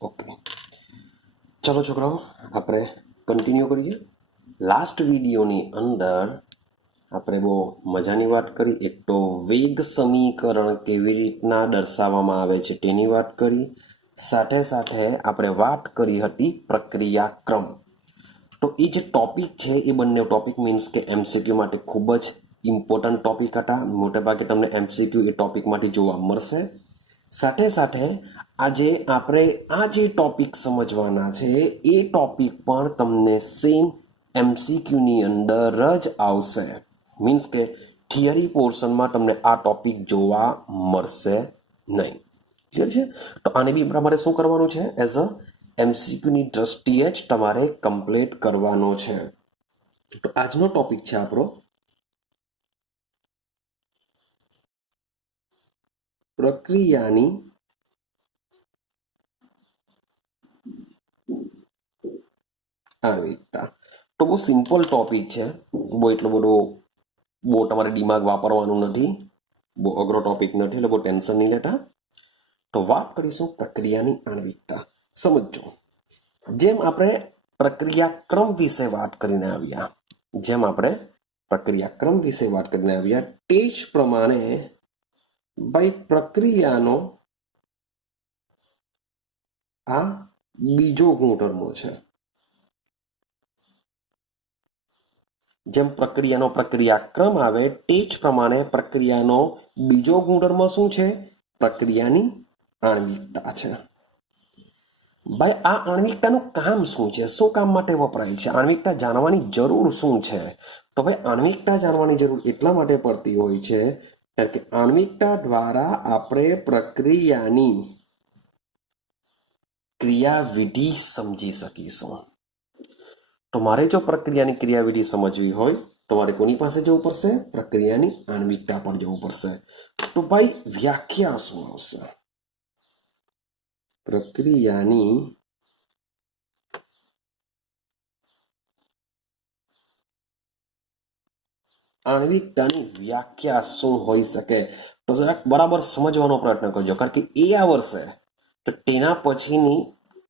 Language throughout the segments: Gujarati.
ओके, चलो छोकराओ આપણે કન્ટિન્યુ કરીએ. લાસ્ટ વિડીયોની અંદર આપણે બહુ મજાની વાત કરી. એક તો વેગ સમીકરણ કેવી રીતના દર્શાવવામાં આવે છે તેની વાત કરી. સાથે સાથે આપણે વાત કરી હતી પ્રક્રિયા ક્રમ. તો એ જે ટોપિક છે એ બંને ટોપિક મીન્સ કે એમસીક્યુ માટે ખૂબ જ ઇમ્પોર્ટન્ટ ટોપિક હતા. મોટેભાગે તમને એમસીક્યુ એ ટોપિકમાંથી જોવા મળશે. સાથે સાથે આજે આપણે આ જે ટોપિક સમજવાના છે એ ટોપિક પણ તમને સેમ એમસીક્યુની અંદર જ આવશે. મીન્સ કે થિયરી પોર્શનમાં તમને આ ટોપિક જોવા મળશે નહીં. ક્લિયર છે? તો આને બી તમારે શું કરવાનું છે? એઝ અ એમસીક્યુની દ્રષ્ટિએ જ તમારે કમ્પ્લીટ કરવાનો છે. તો આજનો ટોપિક છે આપણો પ્રક્રિયાની આણ્વિકતા. તો બહુ સિમ્પલ ટોપિક છે, બહુ એટલો બધો બહુ તમારે દિમાગ વાપરવાનું નથી, બહુ અઘરો ટોપિક નથી, એટલે બહુ ટેન્શન નહીં લેતા. તો વાત કરીશું પ્રક્રિયાની આણ્વિકતા. સમજો, જેમ આપણે પ્રક્રિયાક્રમ વિશે વાત કરીને આવ્યા તે જ પ્રમાણે ભાઈ પ્રક્રિયાનો આ બીજો ગુણધર્મો છે. જેમ પ્રક્રિયાનો પ્રક્રિયાક્રમ આવે તે જ પ્રમાણે પ્રક્રિયાનો બીજો ગુણધર્મ શું છે? પ્રક્રિયાની આણ્વિકતા છે. ભાઈ આ આણ્વિકતાનું કામ શું છે? શું કામ માટે વપરાય છે? આણ્વિકતા જાણવાની જરૂર શું છે? તો ભાઈ આણ્વિકતા જાણવાની જરૂર એટલા માટે પડતી હોય છે કારણ કે આણ્વિકતા દ્વારા આપણે પ્રક્રિયાની ક્રિયાવિધિ સમજી શકીશું. તો મારે જો પ્રક્રિયાની ક્રિયાવિધિ સમજવી હોય તો મારે કોની પાસે જવું પડશે? પ્રક્રિયાની આણ્વિકતા પર જવું પડશે. તો ભાઈ વ્યાખ્યા શું આવશે? પ્રક્રિયાની આણ્વિકતાની વ્યાખ્યા શું હોઈ શકે? તો જરાક બરાબર સમજવાનો પ્રયત્ન કરજો, કારણ કે એ આવડશે તો તેના પછીની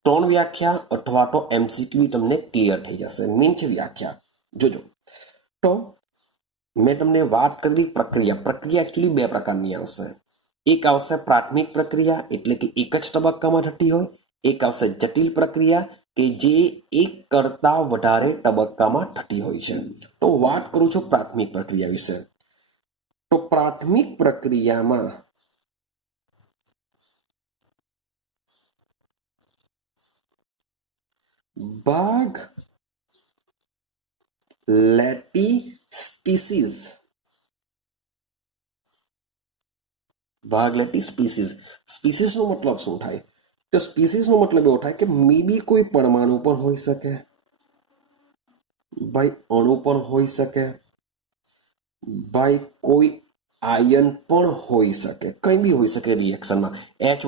3 વ્યાખ્યા અથવા તો એમસીક્યુ તમને ક્લિયર થઈ જશે. મેઇન છે વ્યાખ્યા. જોજો, તો મેં તમને વાત કરી પ્રક્રિયા. પ્રક્રિયા એકચ્યુઅલી 2 પ્રકારની આવશે. એક આવશે પ્રાથમિક પ્રક્રિયા, એટલે કે એક જ તબક્કામાં થતી હોય. એક આવશે જટિલ પ્રક્રિયા કે જે એક કરતા વધારે તબક્કામાં થતી હોય છે. તો હું વાત કરું છું પ્રાથમિક પ્રક્રિયા વિશે. તો પ્રાથમિક પ્રક્રિયામાં ભાગ લેટી સ્પીસીઝ સ્પીસીઝનો મતલબ શું થાય? તો સ્પીસીઝનો મતલબ એવો થાય કે મે બી કોઈ પરમાણુ પણ હોઈ શકે, ભાઈ અણુ પણ હોઈ શકે, ભાઈ કોઈ આયન પણ હોઈ શકે, કંઈ બી હોઈ શકે રિએક્શનમાં. H2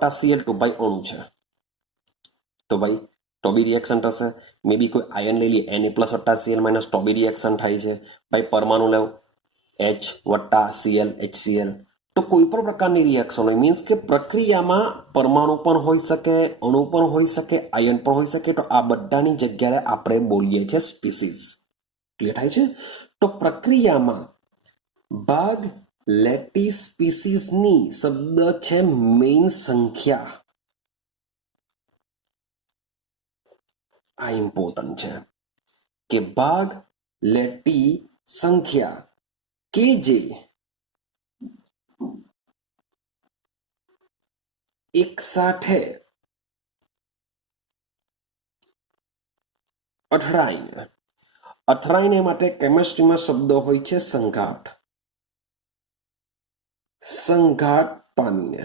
+ Cl2 ભાઈ અણુ છે તો ભાઈ તો બી રિએક્શન થશે. મે બી કોઈ આયન લઈ લઈએ Na++Cl- તો બી રિએક્શન થાય છે. ભાઈ પરમાણુ લેવ H+Cl HCl, તો કોઈ પણ પ્રકારની રિએક્શન હોય. મીન્સ કે પ્રક્રિયામાં પરમાણુ પણ હોઈ શકે, અણુ પણ હોઈ શકે, આયન પણ હોઈ શકે. તો આ બધાની જગ્યાએ આપણે બોલીએ છીએ સ્પીસીઝ. ક્લિયર થાય છે? તો પ્રક્રિયામાં ભાગ લેટી સ્પીસીઝની શબ્દ છે મેઇન સંખ્યા. આ ઇમ્પોર્ટન્ટ છે કે ભાગ લેટી સંખ્યા કે જે એક સાથે અથડાઈને માટે કેમેસ્ટ્રીમાં શબ્દ હોય છે સંઘાત. સંઘાત પામીને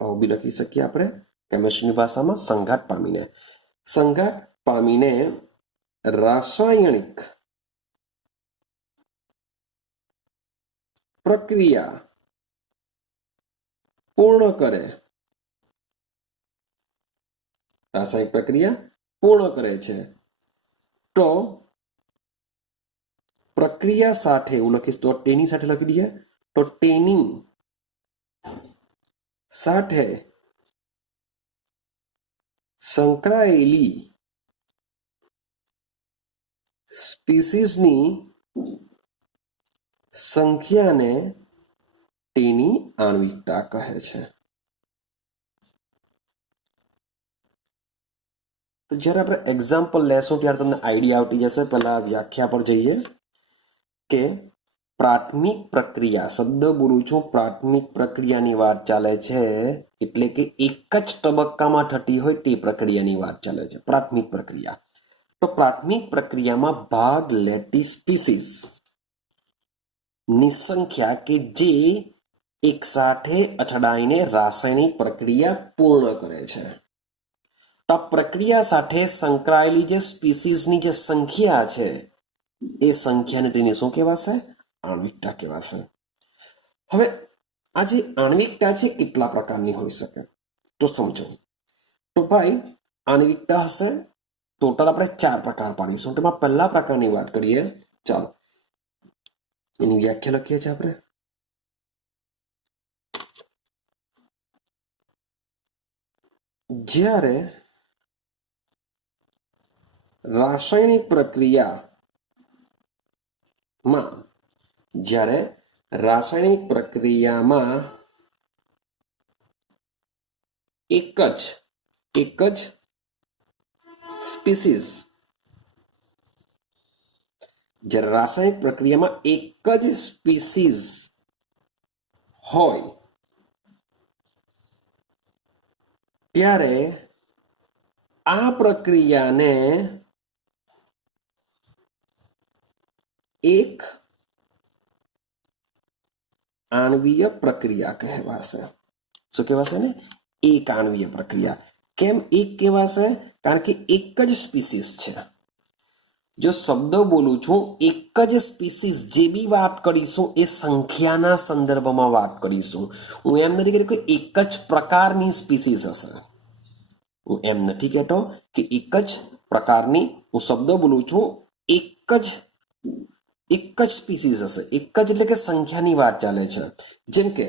આવું બી લખી શકીએ આપણે કેમેસ્ટ્રીની ભાષામાં. સંઘાત પામીને રાસાયણિક પ્રક્રિયા પૂર્ણ કરે છે. તો પ્રક્રિયા સાથે એવું લખીશ તો તેની સાથે લખી દઈએ. તો તેની સાથે સંકળાયેલી સ્પીસીસની સંખ્યાને તેની આણ્વિકતા કહે છે. તો જ્યારે આપણે એક્ઝામ્પલ લેશું ત્યારે તમને આઈડિયા આવતી જશે. પહેલા વ્યાખ્યા પર જઈએ કે પ્રાથમિક પ્રક્રિયા, શબ્દ બોલું છું, પ્રાથમિક પ્રક્રિયાની વાત ચાલે છે, એટલે કે એક જ તબક્કામાં થતી હોય તે પ્રક્રિયાની વાત ચાલે છે, પ્રાથમિક પ્રક્રિયા. તો પ્રાથમિક પ્રક્રિયામાં ભાગ લેતી સ્પીસીસ ની સંખ્યા કે જે એક સાથે અથડાઈને રાસાયણિક પ્રક્રિયા પૂર્ણ કરે છે. તો પ્રક્રિયા સાથે સંકળાયેલી જે સ્પીસીસની જે સંખ્યા છે એ સંખ્યાને તેની શું કહેવાશે? આણ્વિકતા કહેવાશે. હવે આ જે આણ્વિકતા છે કેટલા પ્રકારની હોઈ શકે તો સમજો. તો ભાઈ આણ્વિકતા હશે ટોટલ આપણે 4 પ્રકાર પાડીશું. તેમાં પહેલા પ્રકારની વાત કરીએ. ચાલો એની વ્યાખ્યા લખીએ છીએ આપણે. જ્યારે રાસાયણિક પ્રક્રિયામાં એક જ સ્પીસીસ, જ્યારે રાસાયણિક પ્રક્રિયામાં એક જ સ્પીસીસ હોય ત્યારે આ પ્રક્રિયાને એક આણ્વીય પ્રક્રિયા કહેવાશે. શું કહેવાશે ને? એક આણ્વીય પ્રક્રિયા. કેમ એક કહેવાશે? કારણ કે એક જ સ્પીસીસ છે. જો શબ્દ બોલું છું, એક જ સ્પીસીસ, જે બી વાત કરીશું એ સંખ્યાના સંદર્ભમાં વાત કરીશું. હું એમ નથી કહેતો કે એક જ પ્રકારની સ્પીસીસ હશે. હું એમ નથી કહેતો કે એક જ પ્રકારની, હું શબ્દ બોલું છું, એક જ સ્પીસીસ હશે. એક જ એટલે કે સંખ્યાની વાત ચાલે છે. જેમ કે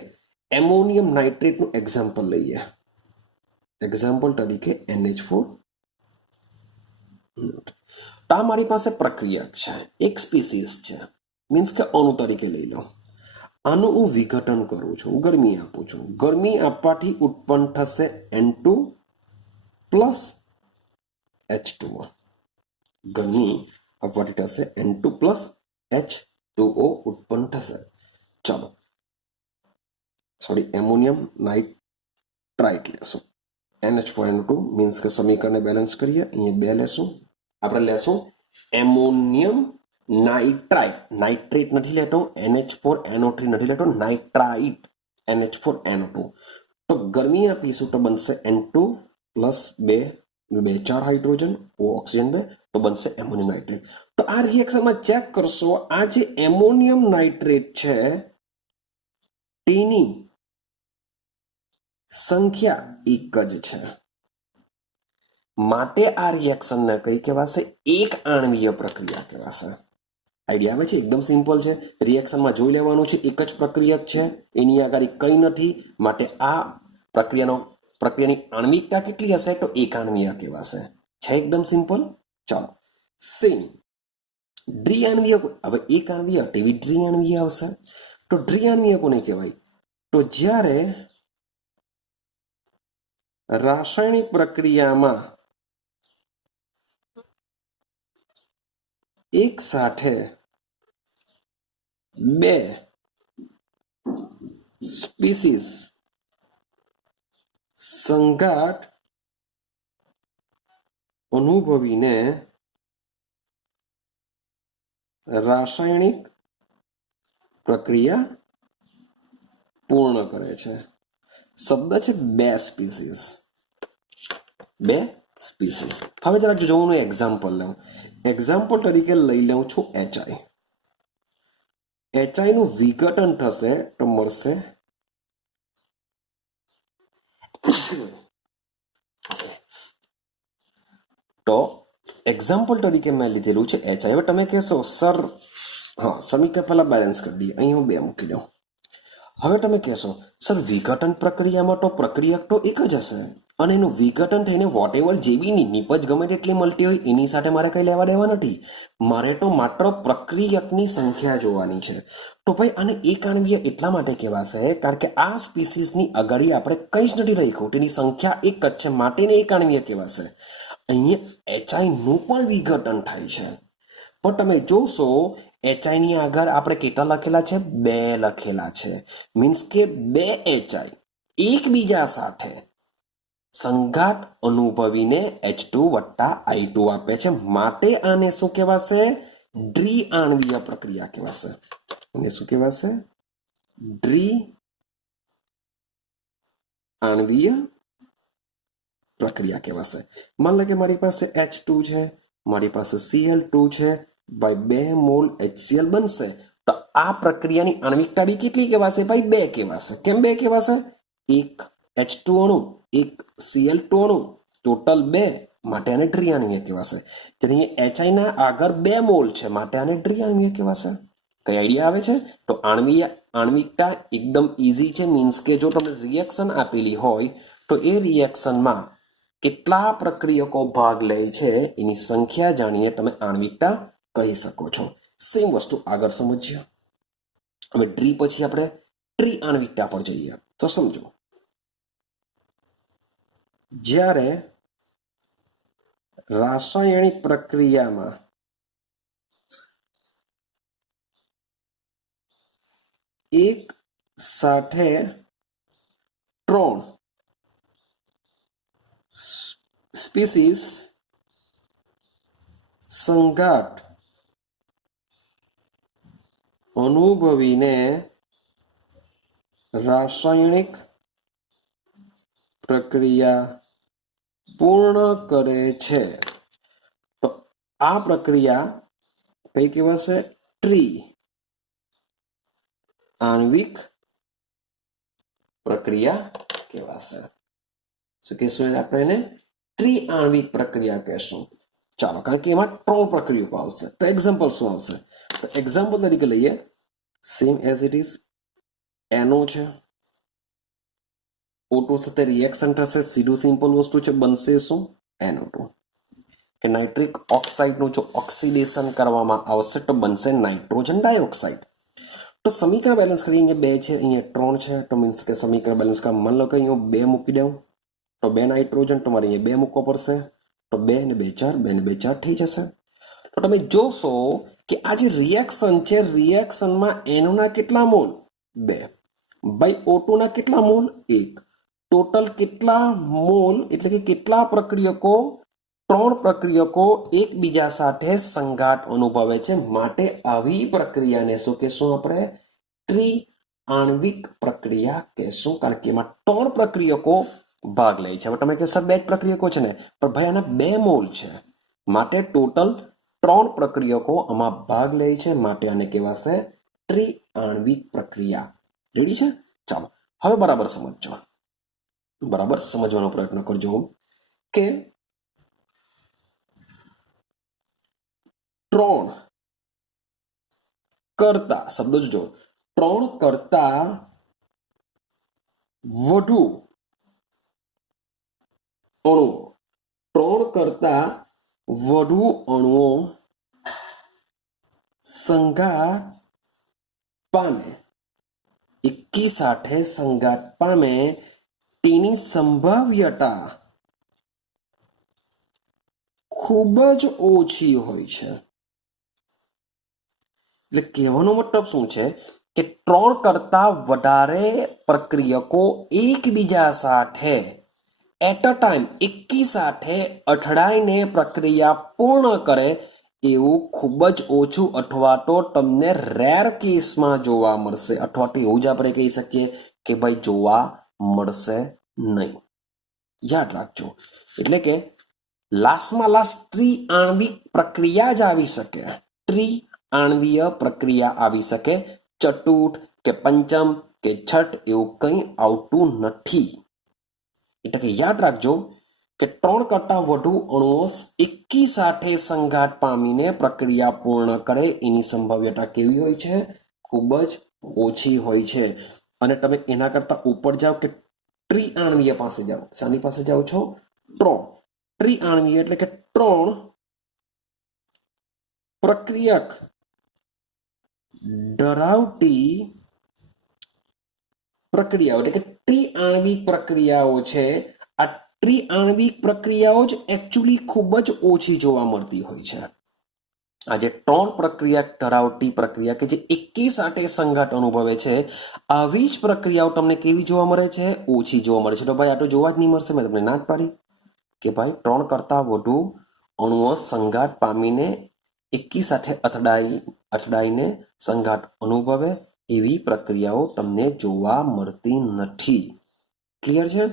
એમોનિયમ નાઇટ્રેટનું એક્ઝામ્પલ લઈએ. એક્ઝામ્પલ તરીકે NH4. તો આ મારી પાસે પ્રક્રિયક છે, એક સ્પીસીસ છે, મીન્સ કે અણુ તરીકે લઈ લો. આનું હું વિઘટન કરું છું, ગરમી આપું છું. ગરમી આપવાથી ઉત્પન્ન થશે N2 પ્લસ H2O. ગરમી આપવાથી થશે N2 પ્લસ H2O ઉત્પન્ન થશે. ચાલો એમોનિયમ નાઇટ્રાઇટ લેશું. NH4N2 મીન્સ કે સમીકરણને બેલેન્સ કરીએ. અહીંયા 2 લેશું. આપણે લેશું એમોનિયમ નાઇટ્રાઇટ. નાઇટ્રેટ નથી લેતો, NH4NO3 નથી લેતો, નાઇટ્રાઇટ NH4NO2. તો ગરમી આપીશું તો બનશે N2 પ્લસ 2 4 હાઇડ્રોજન, ઓક્સિજન 2, તો બનશે એમોનિયમ નાઇટ્રેટ. તો આ રિએક્શનમાં ચેક કરશો, આ જે એમોનિયમ નાઇટ્રેટ છે તેની સંખ્યા એક જ છે. માટે આ રિએક્શનને કઈ કહેવાશે? એક આણ્વીય પ્રક્રિયા કહેવાશે. આઈડિયા આવે છે? એકદમ સિમ્પલ છે. રિએક્શનમાં જોઈ લેવાનું છે, એક જ પ્રક્રિયક છે, એની આગળ કંઈ નથી. માટે આ પ્રક્રિયાની આણ્વિકતા કેટલી હશે? તો એક આણ્વીય કહેવાશે. છે એકદમ સિમ્પલ. ચાલો સેમ દ્વિઆણ્વીય. હવે એક આણ્વીય તેવી દ્વિઆણ્વીય આવશે. તો દ્વિઆણ્વીય કોને કહેવાય? તો જ્યારે રાસાયણિક પ્રક્રિયામાં એક સાથે 2 સ્પીસીસ સંઘાત અનુભવીને રાસાયણિક પ્રક્રિયા પૂર્ણ કરે છે. શબ્દ છે 2 સ્પીસીસ. 2 સ્પીસીસ. હવે જરા જોવાનું એક્ઝામ્પલ લઉં. એક્ઝામ્પલ તરીકે લઈ લઉં છું HI. HI નું વિઘટન થશે તો મળશે તો એક્ઝામ્પલ તરીકે મેં લીધેલું છે HI. હવે તમે કહેશો સર, હા સમીકરણ પહેલા બેલેન્સ કરી દઈએ. અહીં હું 2 મૂકી દઉં. હવે તમે કહેશો સર વિઘટન પ્રક્રિયામાં તો પ્રક્રિયક તો એક જ હશે અને એનું વિઘટન થઈને વોટ એવર જે બી નિપજ ગમે તેટલી મળતી હોય એની સાથે મારે કંઈ લેવા દેવા નથી. મારે તો માત્ર પ્રક્રિયકની સંખ્યા જોવાની છે. તો ભાઈ આને એકાણવીય એટલા માટે કહેવાશે કારણ કે આ સ્પીસીસની અગાડી આપણે કંઈ જ નથી રાખ્યું, તેની સંખ્યા એક જ છે, માટે એને એકાણવીય કહેવાશે. અહીંયા એચઆઈનું પણ વિઘટન થાય છે, પણ તમે જોશો એચઆઈની આગળ આપણે કેટલા લખેલા છે? 2 લખેલા છે. મીન્સ કે 2 એચઆઈ એકબીજા સાથે સંઘાત અનુભવીને H2 વત્તા I2 આપે છે, માટે આને શું કહેવાશે? દ્વિઆણવીય પ્રક્રિયા કહેવાશે. અને શું કહેવાશે? દ્વિઆણવીય પ્રક્રિયા કહેવાશે. માન લો કે મારી પાસે H2 છે, મારી પાસે Cl2 છે, ભાઈ 2 મોલ HCl બનશે, તો આ પ્રક્રિયાની આણ્વિકતા બી કેટલી કહેવાશે? ભાઈ 2 કહેવાશે. કેમ 2 કહેવાશે? એક H2 અણુ, એક Cl2 અણુ, ટોટલ 2, માટે આને દ્વિઆણવીય કહેવાશે. ત્યારે HI ના આગળ 2 મોલ છે, માટે આને દ્વિઆણવીય કહેવાશે. કઈ આઈડિયા આવે છે? તો આણ્વિકતા એકદમ ઇઝી છે. મીન્સ કે જો તમને રિએક્શન આપેલી હોય તો એ રિએક્શનમાં કેટલા પ્રક્રિયકો ભાગ લે છે એની સંખ્યા જાણીને તમે આણ્વિકતા કહી શકો છો. સેમ વસ્તુ આગળ સમજીએ. હવે ટ્રી પછી આપણે ત્રિઆણ્વિકતા પર જઈએ. તો સમજો, જ્યારે રાસાયણિક પ્રક્રિયામાં એક સાથે 3 સ્પીસીસ સંઘાત અનુભવીને રાસાયણિક પ્રક્રિયા પૂર્ણ કરે છે, તો આ પ્રક્રિયા કઈ કહેવાશે? ત્રિઆણ્વિક પ્રક્રિયા કહેવાશે. શું કહેશું આપણે? એને ત્રિઆણ્વિક પ્રક્રિયા કહેશું. ચાલો, કારણ કે એમાં 3 પ્રક્રિયાઓ આવશે. તો એક્ઝામ્પલ શું આવશે? તો એક્ઝામ્પલ તરીકે લઈએ, same as it is NO છે, O2 સાથે રિએક્શન થશે, સીધું સિમ્પલ વસ્તુ છે, બનશે શું? NO2. કે નાઇટ્રિક ઓક્સાઇડનું જો ઓક્સિડેશન કરવામાં આવશે તો બનશે નાઇટ્રોજન ડાયોક્સાઇડ. તો સમીકરણ બેલેન્સ કરીએ, અહીંયા 2 છે, અહીંયા 3 છે, તો મીન્સ કે સમીકરણ બેલેન્સ કરવા માન લો કે અહીંયા 2 મૂકી દઉં તો 2 નાઇટ્રોજન, તમારે અહીંયા 2 મૂકવો પડશે, તો 2 ને 2 4, 2 ને 2 4 થઈ જશે. તો તમે જોશો કે આ જે રિએક્શન છે, રિએક્શનમાં NO ના કેટલા મોલ? 2. ભાઈ O2 ના કેટલા મોલ? 1. ટોટલ કેટલા મોલ એટલે કે કેટલા પ્રક્રિયકો? 3 પ્રક્રિયકો એકબીજા સાથે સંઘાત અનુભવે છે, માટે આવી પ્રક્રિયાને શું કહેશું આપણે? ત્રિઆણ્વિક પ્રક્રિયા કહેશું, કારણ કે એમાં 3 પ્રક્રિયકો ભાગ લે છે. હવે તમે કહેશો 2 જ પ્રક્રિયકો છે ને, પણ ભાઈ આના 2 મોલ છે, માટે ટોટલ 3 પ્રક્રિયકો આમાં ભાગ લે છે, માટે આને કહેવાશે ત્રિઆણ્વિક પ્રક્રિયા. રેડી છે? ચાલો, હવે બરાબર સમજો, બરાબર સમજવાનો પ્રયત્ન કરજો કે 3 કરતા, શબ્દ જોજો, 3 કરતા વધુ અણુઓ, 3 કરતા વધુ અણુઓ સંઘાત પામે, એકી સાથે સંઘાત પામે, તેની સંભાવ્યતા ખૂબ જ ઓછી હોય છે. એટલે કહેવાનો મતલબ શું છે કે 3 કરતા વધારે પ્રક્રિયકો એકબીજા સાથે એટ અ ટાઈમ એકી સાથે અથડાઈને પ્રક્રિયા પૂર્ણ કરે એવું ખૂબ જ ઓછું અથવા તો તમને રેર કેસમાં જોવા મળશે, અથવા તો એવું જ આપણે કહી શકીએ કે ભાઈ જોવા મળશે નહીં. યાદ રાખજો. એટલે કે લાસ્ટમાં લાસ્ટ ત્રિઆણ્વિક પ્રક્રિયા જ આવી શકે, ત્રિઆણ્વીય પ્રક્રિયા આવી શકે, ચતુર્થ કે પંચમ કે છઠ એવું કંઈ આવતું નથી. એટલે કે યાદ રાખજો કે 3 કરતા વધુ અણુઓ એકી સાથે સંઘાત પામીને પ્રક્રિયા પૂર્ણ કરે એની સંભાવ્યતા કેવી હોય છે? ખૂબ જ ઓછી હોય છે. અને તમે એના કરતા ઉપર જાઓ કે ટ્રી આણવીય પાસે જાઓ. શાની પાસે જાઓ છો? ત્રણ. ટ્રી આણવીય એટલે કે ત્રણ પ્રક્રિયક ધરાવતી પ્રક્રિયાઓ એટલે કે ટ્રી આણવિક પ્રક્રિયાઓ છે. આ ટ્રી આણવિક પ્રક્રિયાઓ જ એકચ્યુઅલી ખૂબ જ ઓછી જોવા મળતી હોય છે. આ જે ત્રણ પ્રક્રિયા ધરાવતી પ્રક્રિયા કે જે એકી સાથે સંઘાત અનુભવે છે, આવી જ પ્રક્રિયાઓ તમને કેવી જોવા મળે છે? ઓછી જોવા મળે છે. તો ભાઈ આ તો જોવા જ નહીં મળશે. મેં તમને ના જ પાડી કે ભાઈ ત્રણ કરતા વધુ અણુઓ સંઘાત પામીને એકી સાથે અથડાઈને સંઘાત અનુભવે એવી પ્રક્રિયાઓ તમને જોવા મળતી નથી. ક્લિયર છે?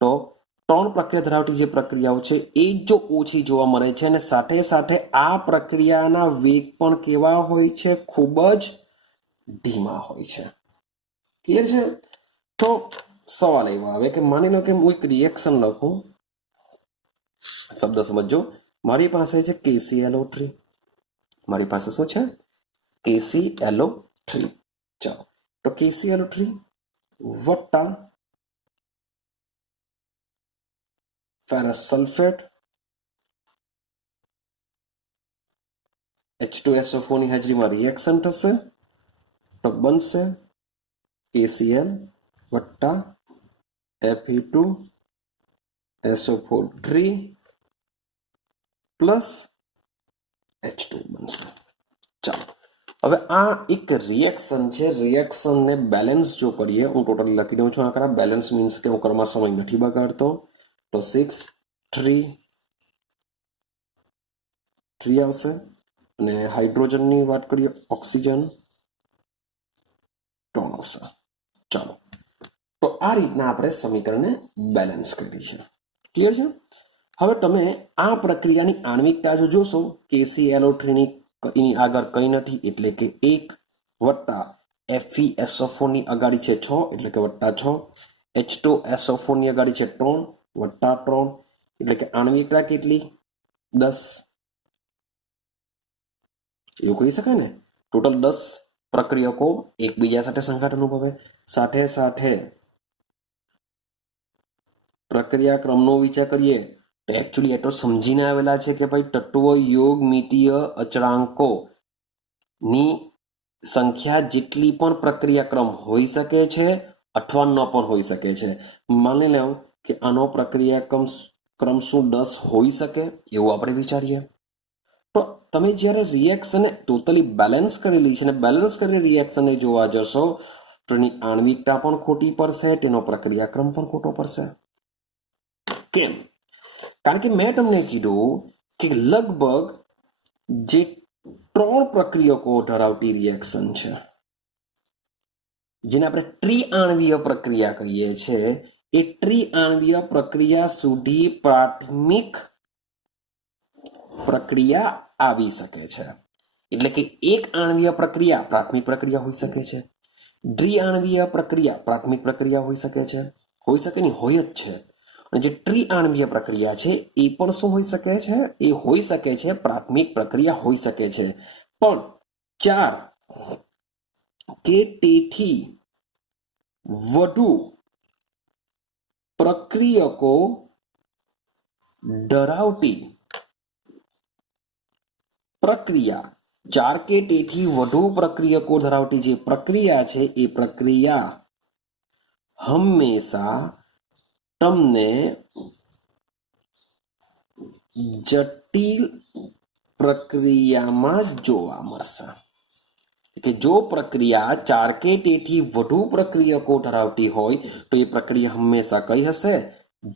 તો ત્રણ પ્રક્રિયા ધરાવતી જે પ્રક્રિયાઓ છે એ જો ઓછી જોવા મળે છે અને સાથે સાથે આ પ્રક્રિયાના વેગ પણ કેવા હોય છે? ખૂબ જ ધીમા હોય છે. ક્લિયર છે? તો સવાલ એવો આવે કે માની લો કે હું એક રિએક્શન લખું. શબ્દ સમજો. મારી પાસે છે KClO3. મારી પાસે શું છે? KClO3. ચાલો, તો KClO3 વત્તા ફેરસ સલ્ફેટ H2SO4 ની હાજરીમાં રિએક્શન થશે. તો બનશે KCl વત્તા Fe2SO4 પ્લસ H2 બનશે. ચાલો, હવે આ એક રિએક્શન છે. રિએક્શનને બેલેન્સ જો કરીએ, હું ટોટલી લખી દઉં છું આંકડા. બેલેન્સ મીન્સ કે હું ઘરમાં સમય નથી બગાડતો. તો 6 3 આવશે. અને હાઇડ્રોજનની વાત કરીએ, ઓક્સિજન 3 આવશે. ચાલો, તો આ રીતના આપણે સમીકરણને બેલેન્સ કરી છે. ક્લિયર છે? હવે તમે આ પ્રક્રિયાની આણ્વિકતા જો જોશો, KClO3 ની આગળ કંઈ નથી એટલે કે 1 વત્તા FeSO4 ની અગાડી છે 6 એટલે કે વત્તા 6. H2SO4 ની અગાડી છે 3 વત્તા 3 એટલે કે આણ્વિકતા કેટલી? 10. એવું કહી શકાય ને. ટોટલ 10 પ્રક્રિયકો એકબીજા સાથે સંઘાત અનુભવે. સાથે સાથે પ્રક્રિયા ક્રમનો વિચાર કરીએ તો એકચ્યુઅલી એ તો સમજીને આવેલા છે કે ભાઈ તત્વ યોગમિતીય અચળાંકો ની સંખ્યા જેટલી પણ પ્રક્રિયા ક્રમ હોઈ શકે છે અથવા ન પણ હોઈ શકે છે. માની લો કે આનો પ્રક્રિયા ક્રમ શું 10 હોઈ શકે એવું આપણે વિચારીએ. તો તમે જ્યારે રિએક્શનને ટોટલી બેલેન્સ કરેલી છે અને બેલેન્સ કરેલી રિએક્શનને જોવા જશો તો એની આણ્વિકતા પણ ખોટી પડશે, તેનો પ્રક્રિયાક્રમ પણ ખોટો પડશે. કેમ? કારણ કે મેં તમને કીધું કે લગભગ જે 3 પ્રક્રિયકો ધરાવતી રિએક્શન છે, જેને આપણે ટ્રી આણ્વીય પ્રક્રિયા કહીએ છીએ, એ ટ્રી આણ્વીય પ્રક્રિયા સુધી પ્રાથમિક પ્રક્રિયા આવી શકે છે. એટલે કે એક આણ્વીય પ્રક્રિયા પ્રાથમિક પ્રક્રિયા હોઈ શકે છે. દ્વિ આણ્વીય પ્રક્રિયા પ્રાથમિક પ્રક્રિયા હોઈ શકે છે. હોઈ શકે નહીં, હોય જ છે. અને જે ટ્રી આણ્વીય પ્રક્રિયા છે એ પણ શું હોઈ શકે છે? એ હોઈ શકે છે પ્રાથમિક પ્રક્રિયા હોઈ શકે છે. પણ 4 કે તેથી વધુ પ્રક્રિયકો ધરાવતી પ્રક્રિયા, 4 કે તેથી વધુ પ્રક્રિયકો ધરાવતી જે પ્રક્રિયા છે એ પ્રક્રિયા હંમેશા તમને જટિલ પ્રક્રિયામાં જોવા મળશે. કે જો પ્રક્રિયા 4 કે તેથી વધુ પ્રક્રિયકો ધરાવતી હોય તો એ પ્રક્રિયા હંમેશા કઈ હશે?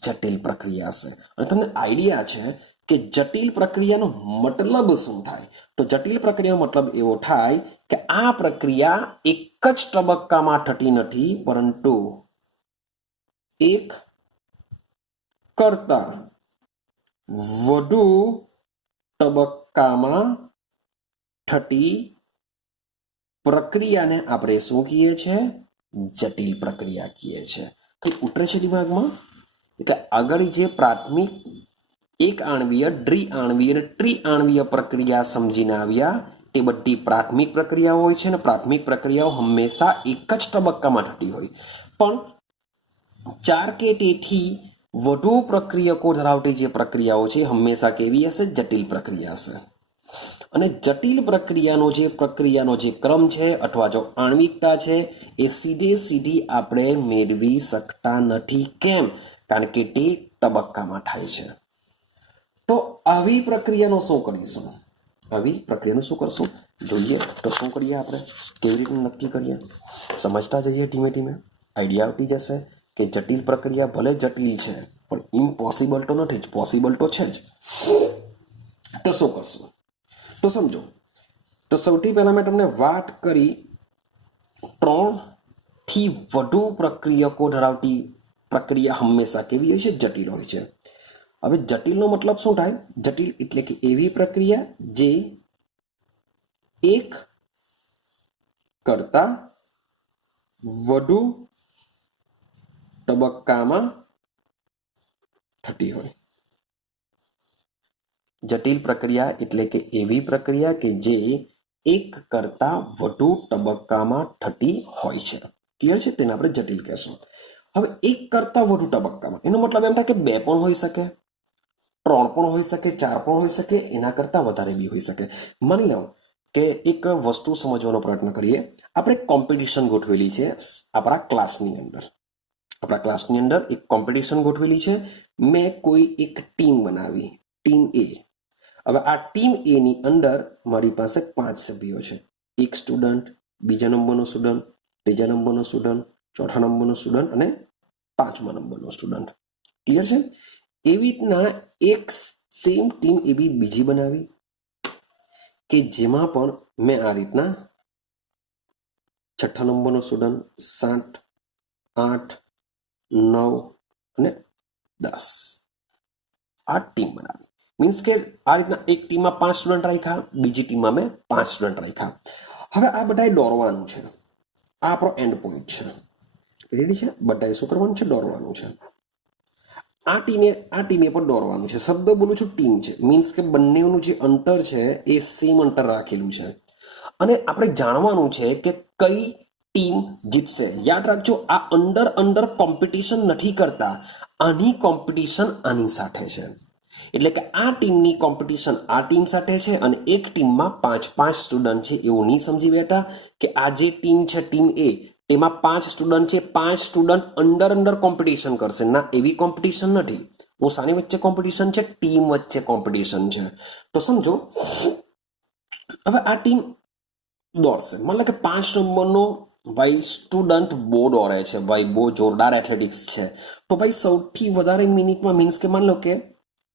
જટિલ પ્રક્રિયા હશે. અને તમને આઈડિયા છે કે જટિલ પ્રક્રિયાનો મતલબ શું થાય? તો જટિલ પ્રક્રિયાનો મતલબ એવો થાય કે આ પ્રક્રિયા એક જ તબક્કામાં થતી નથી, પરંતુ એક કરતા વધુ તબક્કામાં થતી પ્રક્રિયાને આપણે શું કહીએ છીએ? જટિલ પ્રક્રિયા કહીએ છીએ. કંઈ ઉતરે છે દિમાગમાં? એટલે આગળ જે પ્રાથમિક એક આણ્વીય, દ્વિ આણ્વીય અને ત્રિ આણ્વીય પ્રક્રિયા સમજીને આવ્યા, એ બધી પ્રાથમિક પ્રક્રિયાઓ હોય છે અને પ્રાથમિક પ્રક્રિયાઓ હંમેશા એક જ તબક્કામાં થતી હોય, પણ 4 કે તેથી વધુ પ્રક્રિયકો ધરાવતી જે પ્રક્રિયાઓ છે હંમેશા કેવી હશે? જટિલ પ્રક્રિયા હશે. અને જટિલ પ્રક્રિયાનો જે ક્રમ છે અથવા જો આણ્વિકતા છે એ સીધી આપણે મેળવી શકતા નથી. કેમ? કારણ કે તે તબક્કામાં થાય છે. તો આવી પ્રક્રિયાનો શું કરીશું? જોઈએ તો શું કરીએ આપણે? કેવી રીતે નક્કી કરીએ? સમજતા જઈએ ધીમે ધીમે, આઈડિયા આવતી જશે કે જટિલ પ્રક્રિયા ભલે જટિલ છે પણ ઇમ્પોસિબલ તો નથી જ, પોસિબલ તો છે જ. તો શું કરશું? તો સમજો, તો સૌથી પહેલા મેં તમને વાત કરી 3 થી વધુ પ્રક્રિયકો ધરાવતી પ્રક્રિયા હંમેશા કેવી હોય છે? જટિલ હોય છે. હવે જટિલનો મતલબ શું થાય? જટિલ એટલે કે એવી પ્રક્રિયા જે એક કરતા વધુ તબક્કામાં થતી હોય. જટિલ પ્રક્રિયા એટલે કે એવી પ્રક્રિયા કે જે એક કરતા વધુ તબક્કામાં થતી હોય છે. ક્લિયર છે? તેને આપણે જટિલ કહેશું. હવે એક કરતા વધુ તબક્કામાં એનો મતલબ એમ થાય કે 2 પણ હોઈ શકે, 3 પણ હોઈ શકે, 4 પણ હોઈ શકે, એના કરતા વધારે બી હોઈ શકે. માની લો કે એક વસ્તુ સમજવાનો પ્રયત્ન કરીએ. આપણે કોમ્પિટિશન ગોઠવેલી છે આપણા ક્લાસની અંદર એક કોમ્પિટિશન ગોઠવેલી છે. મેં કોઈ એક ટીમ બનાવી, ટીમ એ. હવે આ ટીમ એ ની અંદર મારી પાસે 5 સભ્યો છે. એક સ્ટુડન્ટ, બીજા નંબરનો સ્ટુડન્ટ, ત્રીજા નંબરનો સ્ટુડન્ટ, ચોથા નંબરનો સ્ટુડન્ટ અને 5મા નંબરનો સ્ટુડન્ટ. ક્લિયર છે? એવી રીતના એક સેમ ટીમ એવી બીજી બનાવી કે જેમાં પણ મેં આ રીતના 6થા નંબરનો સ્ટુડન્ટ, 7, 8, 9 અને 10 આ ટીમ બનાવી. મીન્સ કે આ રીતના એક ટીમમાં 5 સ્ટુડન્ટ રાખ્યા, બીજી ટીમમાં મેં 5 સ્ટુડન્ટ રાખ્યા. હવે આ બધાએ દોરવાનું છે. આ આપણો એન્ડ પોઈન્ટ છે. રેડી છે? બધાએ શું કરવાનું છે? દોરવાનું છે. આ ટીમે પણ દોરવાનું છે. શબ્દ બોલું છું ટીમ છે, મીન્સ કે બંનેનું જે અંતર છે એ સેમ અંતર રાખેલું છે. અને આપણે જાણવાનું છે કે કઈ ટીમ જીતશે. યાદ રાખજો, આ અંડર કોમ્પિટિશન નથી કરતા, આની કોમ્પિટિશન આની સાથે છે. એટલે કે આ ટીમની કોમ્પિટિશન આ ટીમ સાથે છે અને એક ટીમમાં 5 સ્ટુડન્ટ છે. એવું નહીં સમજી બેઠા કે આ જે ટીમ છે ટીમ એ, તેમાં 5 સ્ટુડન્ટ છે, 5 સ્ટુડન્ટ અંડર કોમ્પિટિશન કરશે. ના, એવી કોમ્પિટિશન નથી. હું સાની વચ્ચે કોમ્પિટિશન છે? ટીમ વચ્ચે કોમ્પિટિશન છે. તો સમજો, હવે આ ટીમ દોડશે. મતલબ કે 5 નંબરનો ભાઈ સ્ટુડન્ટ બહુ દોડે છે, ભાઈ બહુ જોરદાર એથ્લેટિક્સ છે. તો ભાઈ સૌથી વધારે મિનિટમાં, મીન્સ કે માની લો કે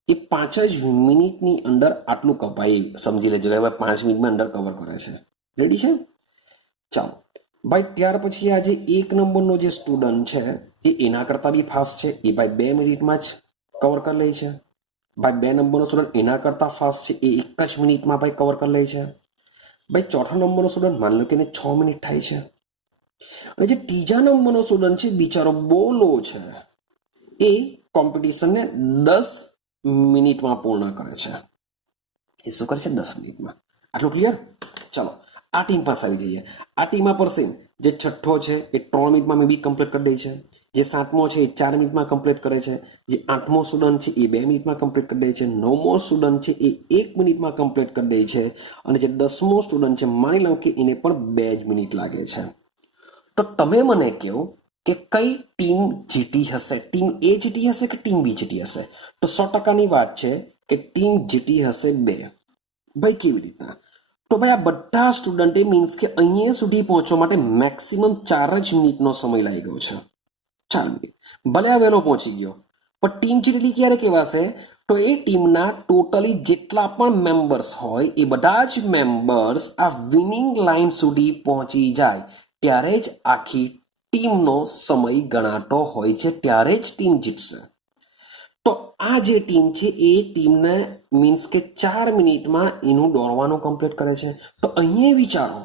એ 5 જ મિનિટની અંદર આટલું ભાઈ સમજી લેજો કે ભાઈ 5 મિનિટમાં અંદર કવર કરે છે. રેડી છે? ચાલો ભાઈ, ત્યાર પછી આ જે 1 નંબરનો જે સ્ટુડન્ટ છે એ એના કરતા બી ફાસ્ટ છે. એ ભાઈ 2 મિનિટમાં જ કવર કરી લે છે. ભાઈ 2 નંબરનો સ્ટુડન્ટ એના કરતા ફાસ્ટ છે, એ 1 જ મિનિટમાં ભાઈ કવર કરી લે છે. ભાઈ ચોથા નંબરનો સ્ટુડન્ટ માની લો કે એને 6 મિનિટ થાય છે. અને જે ત્રીજા નંબરનો સ્ટુડન્ટ છે બિચારો બહુ લો છે, એ કોમ્પિટિશનને 10 મિનિટમાં પૂર્ણ કરે છે. એ શું કરે છે? 10 મિનિટમાં. આટલું ક્લિયર? ચાલો આ ટીમ પાસે આવી જઈએ. આ ટીમમાં પર સેમ, જે છઠ્ઠો છે એ 3 મિનિટમાં મે બી કમ્પ્લીટ કરી દે છે. જે 7મો છે એ 4 મિનિટમાં કમ્પ્લીટ કરે છે. જે 8મો સ્ટુડન્ટ છે એ 2 મિનિટમાં કમ્પ્લીટ કરી દે છે. 9મો સ્ટુડન્ટ છે એ 1 મિનિટમાં કમ્પ્લીટ કરી દે છે. અને જે 10મો સ્ટુડન્ટ છે માની લો કે એને પણ 2 જ મિનિટ લાગે છે. તો તમે મને કહો કે કઈ ટીમ જીતી હશે? ટીમ એ જીતી હશે કે ટીમ બી જીતી હશે? તો 100%ની વાત છે કે ટીમ જીતી હશે 2. ભાઈ કેવી રીતના? તો ભાઈ આ બધા સ્ટુડન્ટે, મીન્સ કે અહીંયા સુધી પહોંચવા માટે મેક્સિમમ 4 જ મિનિટનો સમય લાગી ગયો છે. 4 મિનિટ. ભલે આ વહેલો પહોંચી ગયો, પણ ટીમ જીતેલી ક્યારે કહેવાશે? તો એ ટીમના ટોટલી જેટલા પણ મેમ્બર્સ હોય એ બધા જ મેમ્બર્સ આ વિનિંગ લાઈન સુધી પહોંચી જાય ત્યારે જ આખી ટીમનો સમય ગણાતો હોય છે, ત્યારે જ ટીમ જીતશે. તો આ જે ટીમ છે એ ટીમને મીન્સ કે 4 મિનિટમાં એનું દોડવાનું કમ્પ્લીટ કરે છે. તો અહીંયા વિચારો,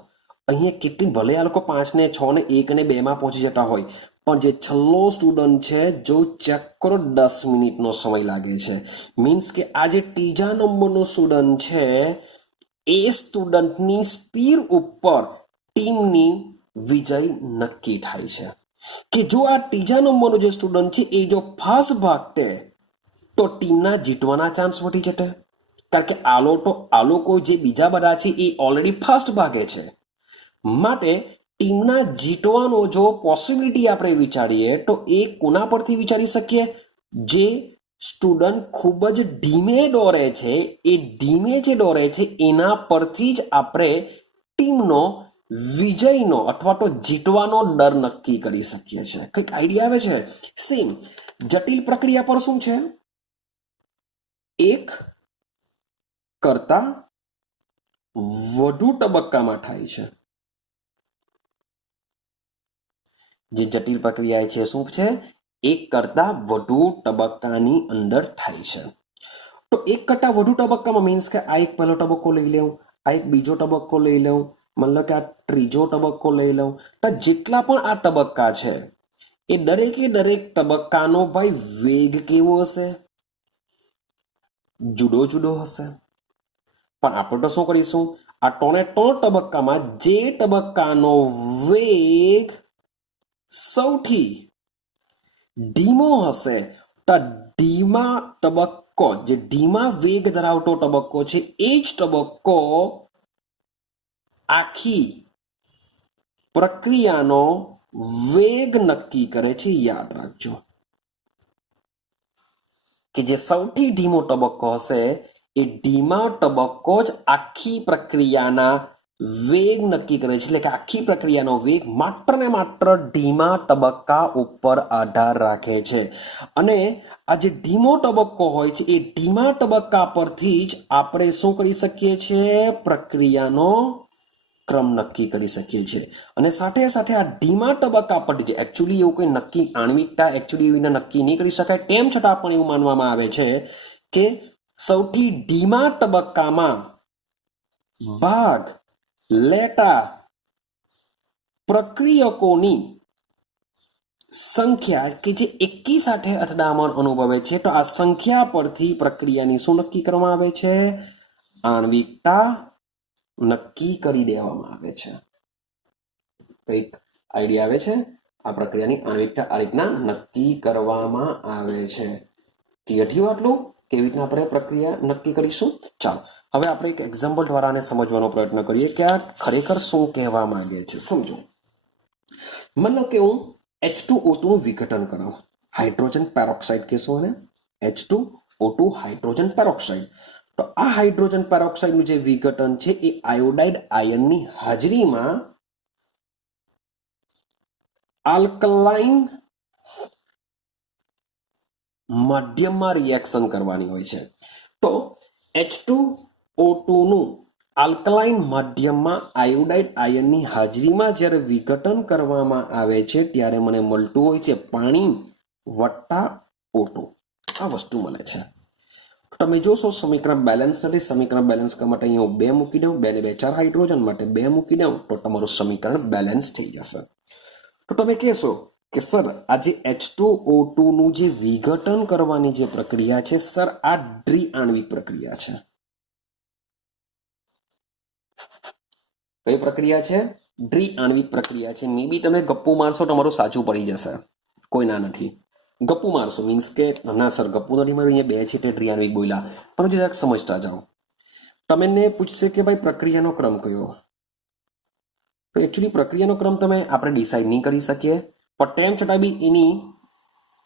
અહીંયા કેટલી, ભલે આ લોકો 5 ને 6 ને 1 ને 2માં પહોંચી જતા હોય, પણ જે છેલ્લો સ્ટુડન્ટ છે જો ચેક કરો 10 મિનિટનો સમય લાગે છે. મીન્સ કે આ જે ત્રીજા નંબરનો સ્ટુડન્ટ છે એ સ્ટુડન્ટની સ્પીડ ઉપર ટીમની વિજય નક્કી થાય છે કે જો આ ત્રીજા નંબરનો જે સ્ટુડન્ટ છે એ જો ફાસ્ટ ભાગતે તો ટીમના જીતવાના ચાન્સ વધી જશે, કારણ કે આ લોકો જે બીજા બધા છે એ ઓલરેડી ફાસ્ટ ભાગે છે. માટે ટીમના જીતવાનો જો પોસિબિલિટી આપણે વિચારીએ તો એ કોના પરથી વિચારી શકીએ? જે સ્ટુડન્ટ ખૂબ જ ધીમે દોરે છે, એ ધીમે જે દોરે છે એના પરથી જ આપણે ટીમનો વિજયનો અથવા તો જીતવાનો દર નક્કી કરી શકીએ છીએ. કંઈક આઈડિયા આવે છે? સેમ જટિલ પ્રક્રિયા પર શું છે? એક કરતા વધુ તબક્કામાં થાય છે. જે જટિલ પ્રક્રિયા છે શું છે? એક કરતા વધુ તબક્કાની અંદર થાય છે. તો એક કરતા વધુ તબક્કામાં મીન્સ કે આ એક પહેલો તબક્કો લઈ લઉં, આ એક બીજો તબક્કો લઈ લઉં, મતલબ કે આ ત્રીજો તબક્કો લઈ લઉં, તો જેટલા પણ આ તબક્કા છે એ દરેકે દરેક તબક્કાનો ભાઈ વેગ કેવો હશે? જુદો જુદો હશે. પણ આપણે તો શું કરીશું? આ ત્રણે ત્રણ તબક્કામાં જે તબક્કાનો વેગ સૌથી ધીમો હશે તો ધીમા તબક્કો, જે ધીમા વેગ ધરાવતો તબક્કો છે એ જ તબક્કો આખી પ્રક્રિયાનો વેગ નક્કી કરે છે. યાદ રાખજો કે જે સૌથી ધીમો તબક્કો હશે એ ધીમા તબક્કો જ આખી પ્રક્રિયાના વેગ નક્કી કરે છે. એટલે કે આખી પ્રક્રિયાનો વેગ માત્ર ને માત્ર ધીમા તબક્કા ઉપર આધાર રાખે છે. અને આ જે ધીમો તબક્કો હોય છે એ ધીમા તબક્કા પરથી જ આપણે શું કરી શકીએ છીએ? પ્રક્રિયાનો ક્રમ નક્કી કરી શકીએ છીએ. અને સાથે સાથે આ ધીમા તબક્કા પર જે એકચ્યુઅલી એવું કોઈ નક્કી આણ્વિકતા એકચ્યુઅલી એવી નક્કી નહીં કરી શકાય, તેમ છતાં પણ એવું માનવામાં આવે છે કે સૌથી ધીમા તબક્કામાં ભાગ લેતા પ્રક્રિયકોની સંખ્યા કે જે એકી સાથે અથડામણ અનુભવે છે, તો આ સંખ્યા પરથી પ્રક્રિયાની શું નક્કી કરવામાં આવે છે? આણ્વિકતા નક્કી કરી દેવામાં આવે છે. કંઈક આઈડિયા આવે છે? આ પ્રક્રિયાની આણ્વિકતા આ રીતના નક્કી કરવામાં આવે છે. ક્લિયર થયું આટલું? કેવી રીતના આપણે પ્રક્રિયા નક્કી કરીશું? ચાલો હવે આપણે એક એક્ઝામ્પલ દ્વારા આને સમજવાનો પ્રયત્ન કરીએ કે આ ખરેખર શું કહેવા માંગે છે. સમજો, માનો કે હું H2O2 નું વિઘટન કરાવું, હાઇડ્રોજન પેરોક્સાઇડ કહેશું અને H2O2 હાઇડ્રોજન પેરોક્સાઇડ. તો આ હાઇડ્રોજન પેરોક્સાઇડનું જે વિઘટન છે એ આયોડાઇડ આયનની હાજરીમાં આલ્કલાઇન માધ્યમમાં રિએક્શન કરવાની હોય છે. તો H2O2 નું આલ્કલાઇન માધ્યમમાં આયોડાઇડ આયનની હાજરીમાં જ્યારે વિઘટન કરવામાં આવે છે ત્યારે મને મળતું હોય છે પાણી વત્તા O2. આ વસ્તુ મળે છે. તમે જોશો સમીકરણ બેલેન્સ નથી. સમીકરણ બેલેન્સ કરવા માટે અહીંયા હું 2 મૂકી દઉં, 2 ને 2 4 હાઇડ્રોજન માટે 2 મૂકી દઉં તો તમારું સમીકરણ બેલેન્સ થઈ જશે. તો તમે કહેશો કે સર આ જે H2O2 નું જે વિઘટન કરવાની જે પ્રક્રિયા છે સર આ દ્વિઆણ્વિક પ્રક્રિયા છે. કઈ પ્રક્રિયા છે? દ્વિઆણ્વિક પ્રક્રિયા છે. મે બી તમે ગપ્પુ મારશો તમારું સાચું પડી જશે, કોઈ ના નથી. ગપ્પુ મારશો મીન્સ કે ના સર ગપ્પુ નથી માર્યું, અહીંયા 2 છે તે દ્વિઆણ્વિક બોલ્યા, પણ જરાક સમજતા જાઓ. તમને પૂછશે કે ભાઈ પ્રક્રિયાનો ક્રમ કયો? તો એકચ્યુઅલી પ્રક્રિયાનો ક્રમ આપણે ડિસાઇડ નહીં કરી શકીએ, પણ તેમ છતાં બી એની